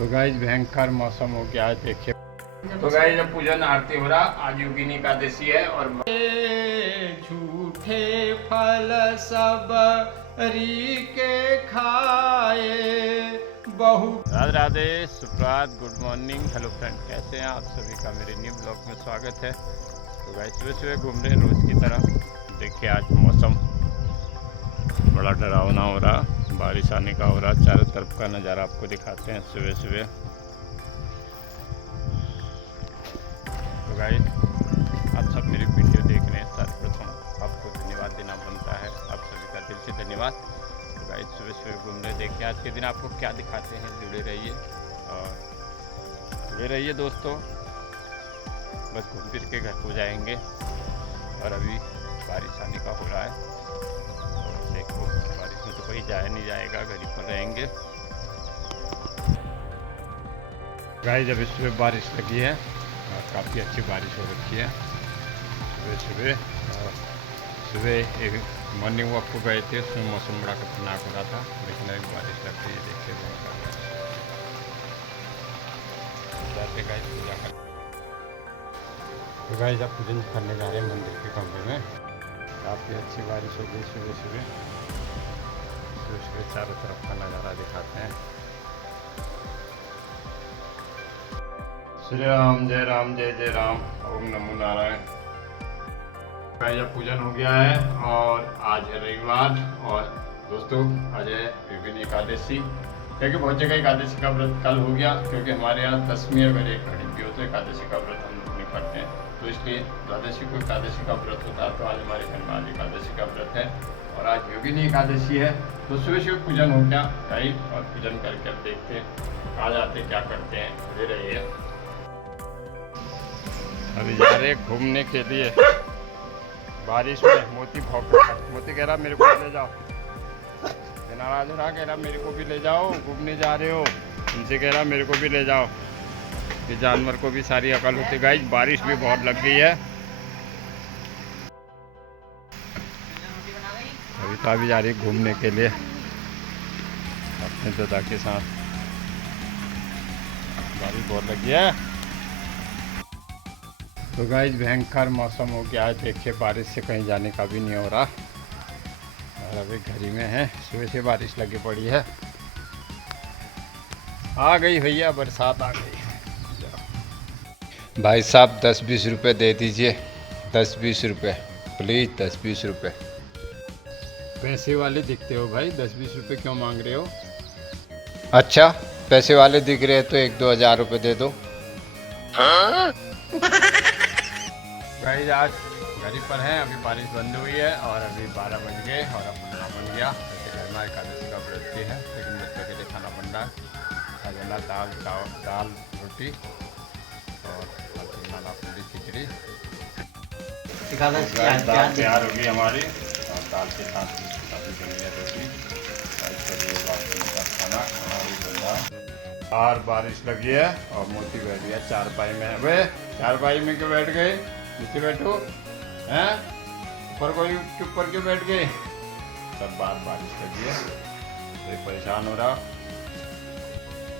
तो गाइस भयंकर मौसम हो गया है, देखिए। तो गाइस जब पूजन आरती हो रहा, आज योगिनी एकादशी है और झूठे फल सब री के खाए बहु। राधे राधे, सुप्रभात, गुड मॉर्निंग, हेलो फ्रेंड, कैसे हैं आप सभी का मेरे न्यू ब्लॉग में स्वागत है। तो गाइस सुबह सुबह घूम रहे हैं रोज की तरह। देखिए आज मौसम बड़ा डरावना हो रहा, बारिश आने का हो रहा, चारों तरफ का नज़ारा आपको दिखाते हैं सुबह सुबह। तो गाइस आप सब मेरी वीडियो देख रहे हैं, सर्वप्रथम आपको धन्यवाद देना बनता है, आप सभी का दिल से धन्यवाद। तो गाइस सुबह सुबह घूम रहे, देखिए आज के दिन आपको क्या दिखाते हैं, जुड़े रहिए और जुड़े रहिए दोस्तों। बस घूम फिर के घर को जाएंगे और अभी बारिश आने का हो रहा है, तो देखो बारिश में तो कोई जाया नहीं जाएगा, घर ही पर रहेंगे। गाइस अभी सुबह बारिश लगी है और काफ़ी अच्छी बारिश हो रखी है सुबह सुबह। और सुबह एक मॉर्निंग वॉक को गए थे, उसमें मौसम बड़ा खतरनाक हो रहा था, लेकिन अभी बारिश लग रही है, देखिए जाते गाइस पूजा कर। तो गाइस अब पूजन करने जा रहे हैं मंदिर के कमरे में। काफ़ी अच्छी बारिश हो गई सुबह सुबह। सुबह सुबह चारों तरफ का नज़ारा दिखाते हैं। श्री राम जय राम जय जय राम, ओम नमो नारायण। गाइस अब पूजन हो गया है और आज है रविवार और दोस्तों आज है योगिनी एकादशी। क्योंकि बहुत जगह एकादशी का व्रत कल हो गया, क्योंकि हमारे यहाँ दसवीं अगर एक घड़ी भी हो तो एकादशी का व्रत हम लोग नहीं करते हैं, तो इसलिए द्वादशी को एकादशी का व्रत होता है। तो आज हमारे घर में आज एकादशी का व्रत है और आज योगिनी एकादशी है। तो सुबह सुबह पूजन हो गया गाइस, और पूजन करके अब देखते हैं कहाँ जाते क्या करते हैं, जुड़े रहिए। अभी जा रहे घूमने के लिए बारिश में। मोती मोती कह रहा मेरे को ले जाओ, नाराज हो रहा, कह रहा मेरे को भी ले जाओ, घूमने जा रहे हो, उनसे कह रहा मेरे को भी ले जाओ, कि जानवर को भी सारी अकल होती। गाइस बारिश भी बहुत लग गई है। अभी तो अभी जा रही घूमने के लिए अपने दादा के साथ। बारिश बहुत लगी है। तो गाइस भयंकर मौसम हो गया है, देखिए बारिश से कहीं जाने का भी नहीं हो रहा और अभी घर ही में है। सुबह से बारिश लगी पड़ी है, आ गई भैया बरसात आ गई। भाई साहब 10-20 रुपये दे दीजिए, 10-20 रुपये प्लीज़, 10-20 रुपये। पैसे वाले दिखते हो भाई, 10-20 रुपये क्यों मांग रहे हो? अच्छा पैसे वाले दिख रहे हैं तो 1-2 हज़ार रुपये दे दो। हाँ? गाइस आज घर ही पर हैं, अभी बारिश बंद हुई है और अभी 12 बज गए और अब खाना बन गया। वैसे घर में एकादशी का व्रत भी है, लेकिन बच्चों के लिए खाना बन रहा है। खाना दाल रोटी और पूरी खिचड़ी। दाल तैयार होगी हमारी और दाल के साथ सब्जी बनी है, रोटी। खाना और बारिश लगी है और मोती बैठ गया चारपाई में। वे चारपाई में क्यों बैठ गए? नीचे बैठो हैं, ऊपर कोई के ऊपर क्यों बैठ गए? सब बार बारिश लगी है तो परेशान हो रहा।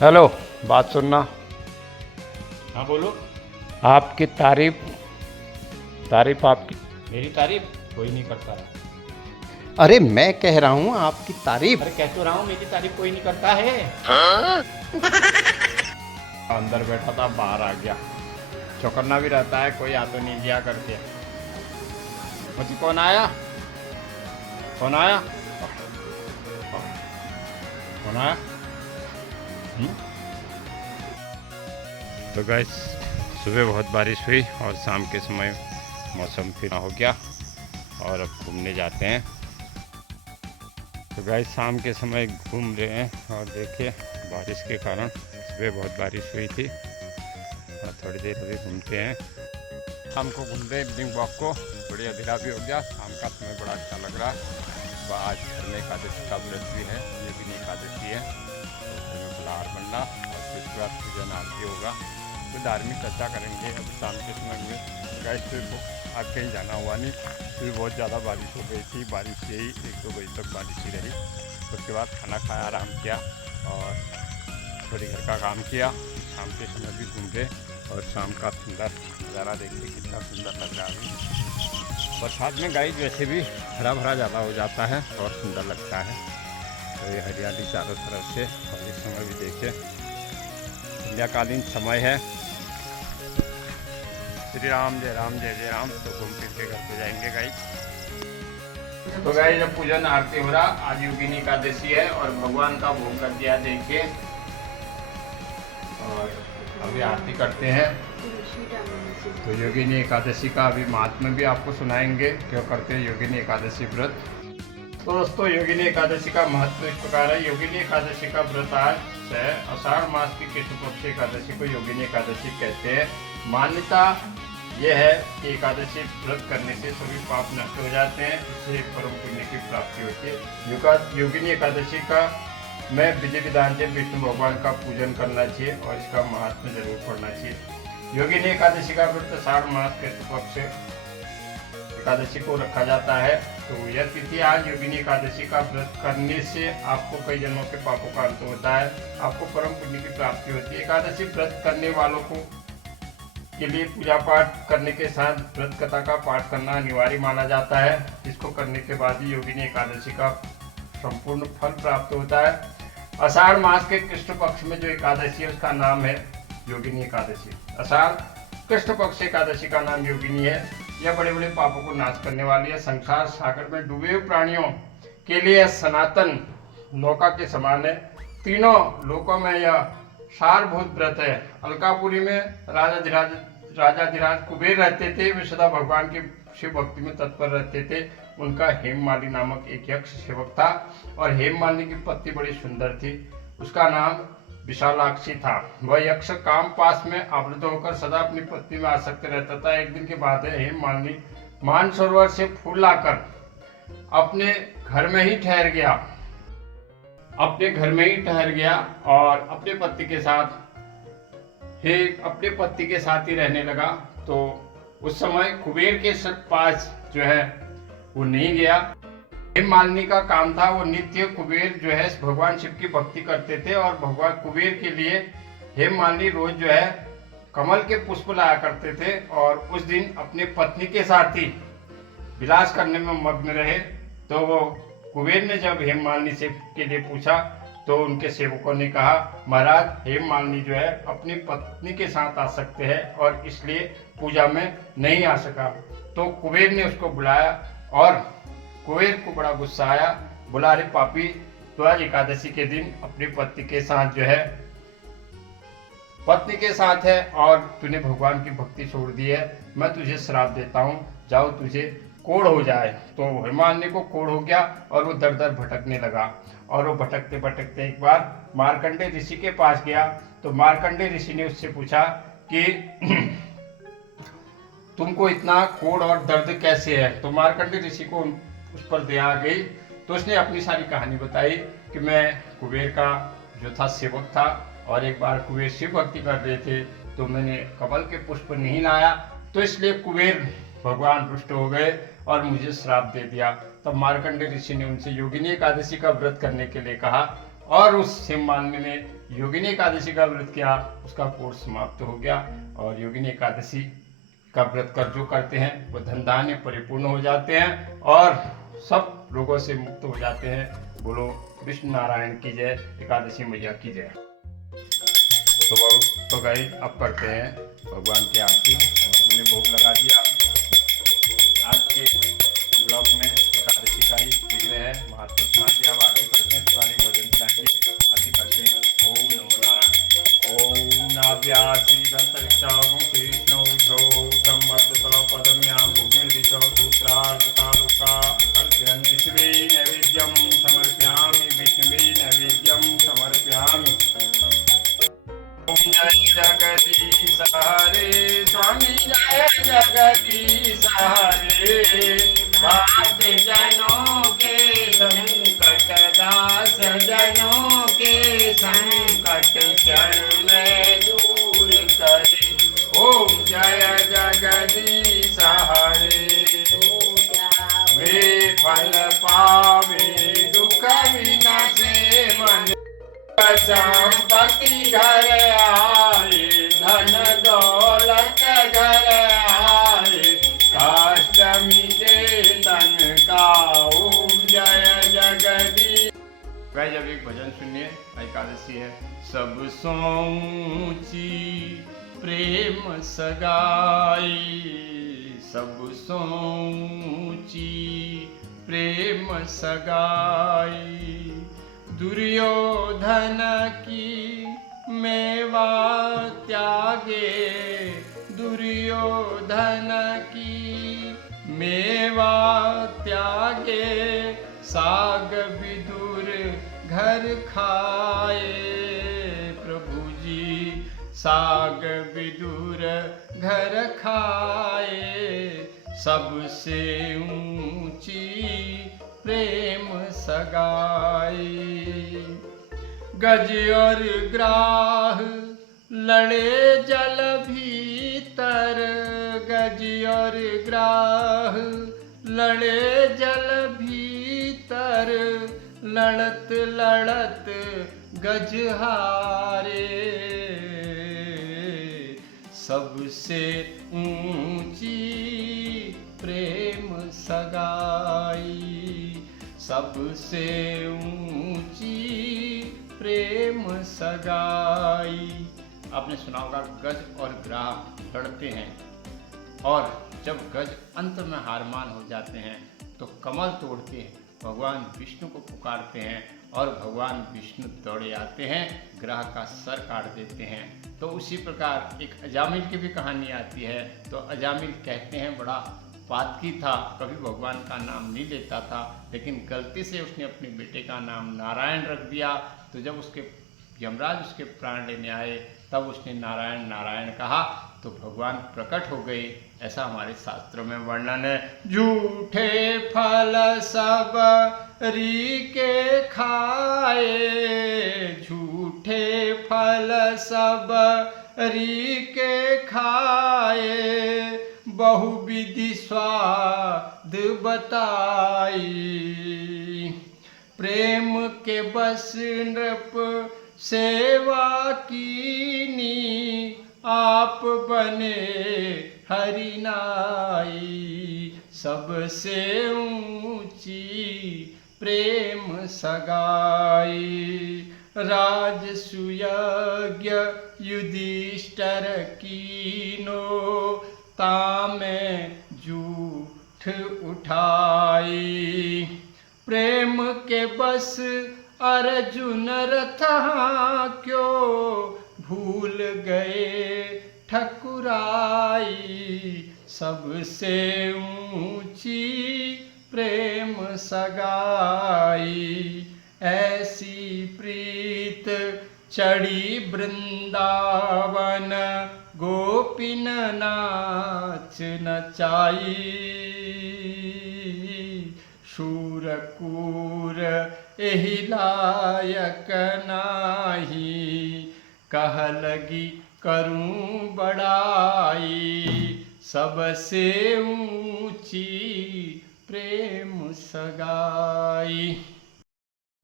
हेलो बात सुनना। हाँ बोलो। आपकी तारीफ आपकी, मेरी तारीफ कोई नहीं करता रहा। अरे मैं कह रहा हूँ आपकी तारीफ। अरे कह तो रहा हूँ मेरी तारीफ कोई नहीं करता है। हाँ? अंदर बैठा था बाहर आ गया, चौकन्ना भी रहता है, कोई आ तो नहीं गया करके। मुझे कौन आया? कौन आया? कौन आया? तो गाइस सुबह बहुत बारिश हुई और शाम के समय मौसम फिर हो गया और अब घूमने जाते हैं। तो गाइस शाम के समय घूम रहे हैं और देखिए बारिश के कारण सुबह बहुत बारिश हुई थी और थोड़ी देर अभी घूमते हैं। शाम को घूम रहे इवनिंग वॉक को, बड़ी अंधेरा भी हो गया, शाम का समय बड़ा अच्छा लग रहा है। आज घर में एकादशी का व्रत भी है, योगिनी एकादशी है, तो घर में फलाहार बनना और फिर उसके बाद पूजन आरती होगा, तो धार्मिक चर्चा करेंगे अब शाम के समय में। गाइस तो आज कहीं जाना हुआ नहीं, फिर बहुत ज़्यादा बारिश हो गई थी, बारिश यही 1-2 बजे तक बारिश ही रही। उसके बाद खाना खाया, आराम किया और थोड़ी घर का काम किया, शाम के समय भी घूमे और शाम का सुंदर नज़ारा देखिए कितना सुंदर लग रहा है। बरसात में गाइस वैसे भी हरा भरा ज़्यादा हो जाता है और सुंदर लगता है। तो ये हरियाली चारों तरफ से, और इस समय भी देखिए संध्याकालीन समय है। श्री राम जय राम जय जय राम। तो घूम फिर के घर पे जाएंगे गाइस। तो गाइस जब पूजन आरती हो रहा, आज योगिनी एकादशी है और भगवान का भोग कर दिया देखिए, और अभी आरती करते हैं। तो योगिनी एकादशी का अभी महात्म्य भी आपको सुनाएंगे, क्यों करते हैं योगिनी एकादशी व्रत। तो दोस्तों योगिनी एकादशी का महत्व इस प्रकार है। योगिनी एकादशी का व्रत आज है। आषाढ़ मास की कृष्ण पक्ष एकादशी को योगिनी एकादशी कहते हैं। मान्यता यह है कि एकादशी व्रत करने से सभी पाप नष्ट हो जाते हैं, इससे परम पुण्य की प्राप्ति होती है। योगिनी एकादशी का में विधि विधान से विष्णु भगवान का पूजन करना चाहिए और इसका महात्म्य जरूर पढ़ना चाहिए। योगिनी एकादशी का व्रत आषाढ़ मास कृष्ण पक्ष एकादशी को रखा जाता है। तो यह तिथि आज योगिनी एकादशी का व्रत करने से आपको कई जन्मों के पापों का अंत होता है, आपको परम पुण्य की प्राप्ति होती है। एकादशी व्रत करने वालों को के लिए पूजा पाठ करने के साथ व्रत कथा का पाठ करना अनिवार्य माना जाता है। इसको करने के बाद ही योगिनी एकादशी का संपूर्ण फल प्राप्त होता है। आषाढ़ मास के कृष्ण पक्ष में जो एकादशी है उसका नाम है योगिनी एकादशी। आषाढ़ कृष्ण पक्ष एकादशी का नाम योगिनी है। यह बड़े बड़े पापों को नाश करने वाली है। संसार सागर में डूबे हुए प्राणियों के लिए सनातन नौका के समान है। तीनों लोकों में यह सारभूत व्रत है। अलकापुरी में राजाधिराज कुबेर रहते थे। वे सदा भगवान की शिव भक्ति में तत्पर रहते थे। उनका हेममाली नामक एक यक्ष सेवक था और हेममाली की पत्नी बड़ी सुंदर थी। उसका नाम विशालाक्षी था। वह यक्ष काम पास में आवृत होकर सदा अपनी पत्नी में आसक्त रहता था। एक दिन की बात है, हेममालिनी मानसरोवर से फूल लाकर अपने घर में ही ठहर गया और अपने पति के साथ ही रहने लगा। तो उस समय कुबेर के पास जो है वो नहीं गया। हेममालिनी का काम था, वो नित्य कुबेर जो है भगवान शिव की भक्ति करते थे और भगवान कुबेर के लिए हेममालिनी रोज जो है कमल के पुष्प लाया करते थे। और उस दिन अपनी पत्नी के साथ ही विलास करने में मग्न रहे। तो वो कुबेर ने जब हेममालिनी से के लिए पूछा तो उनके सेवकों ने कहा, महाराज हेममालिनी जो है अपनी पत्नी के साथ आ सकते हैं और इसलिए पूजा में नहीं आ सका। तो कुबेर ने उसको बुलाया और कुबेर को बड़ा गुस्सा आया। बोला, अरे पापी, तो आज एकादशी के दिन अपनी पत्नी के साथ है और तूने भगवान की भक्ति छोड़ दी है। मैं तुझे श्राप देता हूँ, जाओ तुझे कोढ़ हो जाए। तो हेममालिनी को कोढ़ हो गया और वो दर दर भटकने लगा। और वो भटकते भटकते एक बार मार्कंडेय ऋषि के पास गया। तो मार्कंडेय ऋषि ने उससे पूछा कि तुमको इतना कोढ़ और दर्द कैसे है। तो मार्कंडेय ऋषि को उस पर दया आ गई। तो उसने अपनी सारी कहानी बताई कि मैं कुबेर का जो था सेवक था और एक बार कुबेर शिव भक्ति कर रहे थे तो मैंने कमल के पुष्प नहीं लाया, तो इसलिए कुबेर भगवान रुष्ट हो गए और मुझे श्राप दे दिया। तब मार्कंडेय ऋषि ने उनसे योगिनी एकादशी का व्रत करने के लिए कहा और उस हेममालिनी ने योगिनी एकादशी का व्रत किया। उसका कोर्स समाप्त हो गया और योगिनी एकादशी का व्रत कर जो करते हैं वो धन धान्य परिपूर्ण हो जाते हैं और सब रोगों से मुक्त हो जाते हैं। बोलो विष्णु नारायण की जय, एकादशी मैया की जय। तो गाइस अब करते हैं भगवान की आरती और हमने भोग लगा दिया। आज के ब्लॉग में एकादशी का ही विग्रह है, महात्मा सुनाते अब आरती करते हैं। पुराने भोजन चाहिए आरती करते हैं। ओम नमो नारायण। ओम नाभ्यासी दंतरिक्षागो कृष्णो ध्रो संवर्तत पदम्यां भूमिर्दिशो सूत्रार्चतालोका अर्घ्यं विष्णवे नैवेद्यं समर्पयामि, विष्णवे नैवेद्यं समर्पयामि। ओम जय जगदीश हरे स्वामी, जय जगदीश हरे। भक्त जनों के संकट दास जनों के संकट क्षण में दूर करे। ओम जय जगदीश हरे। वे फल पावे दुख विनाशे मन संपत्ति हास्य सब सोची प्रेम सगाई, सब सोची प्रेम सगाई। दुर्योधन की मेवा त्यागे, दुर्योधन की मेवा त्यागे, साग विदुर घर खाए। प्रभु जी साग विदुर घर खाए, सबसे ऊंची प्रेम सगाई। गज और ग्राह लड़े जल भीतर, गज और ग्राह लड़े जल भीतर, लड़त लड़त गज हारे। सबसे ऊंची प्रेम सगाई, सबसे ऊंची प्रेम सगाई। आपने सुना होगा गज और ग्राह लड़ते हैं, और जब गज अंत में हारमान हो जाते हैं तो कमल तोड़ के भगवान विष्णु को पुकारते हैं, और भगवान विष्णु दौड़े आते हैं, ग्रह का सर काट देते हैं। तो उसी प्रकार एक अजामिल की भी कहानी आती है। तो अजामिल कहते हैं बड़ा पातकी था, कभी भगवान का नाम नहीं लेता था, लेकिन गलती से उसने अपने बेटे का नाम नारायण रख दिया। तो जब उसके यमराज उसके प्राण लेने आए तब उसने नारायण नारायण कहा, तो भगवान प्रकट हो गए, ऐसा हमारे शास्त्रों में वर्णन है। झूठे फल सब री के खाए, झूठे फल सब री के खाए, बहुविधि स्वाद बताई। प्रेम के बस नृप सेवा कीनी, आप बने हरिनाई। सबसे ऊंची प्रेम सगाई, राजसुयज्ञ युधिष्ठिर कीनो, तामे जूठ उठाई। प्रेम के बस अर्जुन रथा क्यों, भूल गए ठकुराई। सबसे ऊंची प्रेम सगाई, ऐसी प्रीत चढ़ी वृंदावन, गोपिन नाच नचाई। शूरकूर एहि लायक नाही, कह लगी करूं बड़ाई। सबसे ऊंची प्रेम सगाई।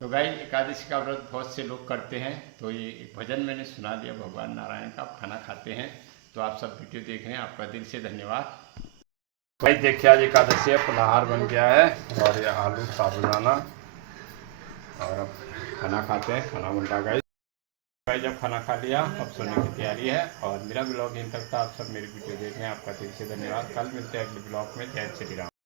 तो गाइस, एकादशी का व्रत बहुत से लोग करते हैं, तो ये एक भजन मैंने सुना दिया भगवान नारायण का। आप खाना खाते हैं, तो आप सब वीडियो देख रहे हैं, आपका दिल से धन्यवाद। भाई देखिए, आज एकादशी है, फलाहार बन गया है, और ये आलू साबुदाना, और अब खाना खाते हैं, खाना बनता गाइस। भाई जब खाना खा लिया, अब सोने की तैयारी है, और मेरा ब्लॉग इन तक था। आप सब मेरी वीडियो देख रहे हैं, आपका दिल से धन्यवाद। कल मिलते हैं अगले ब्लॉग में। जय श्री राम।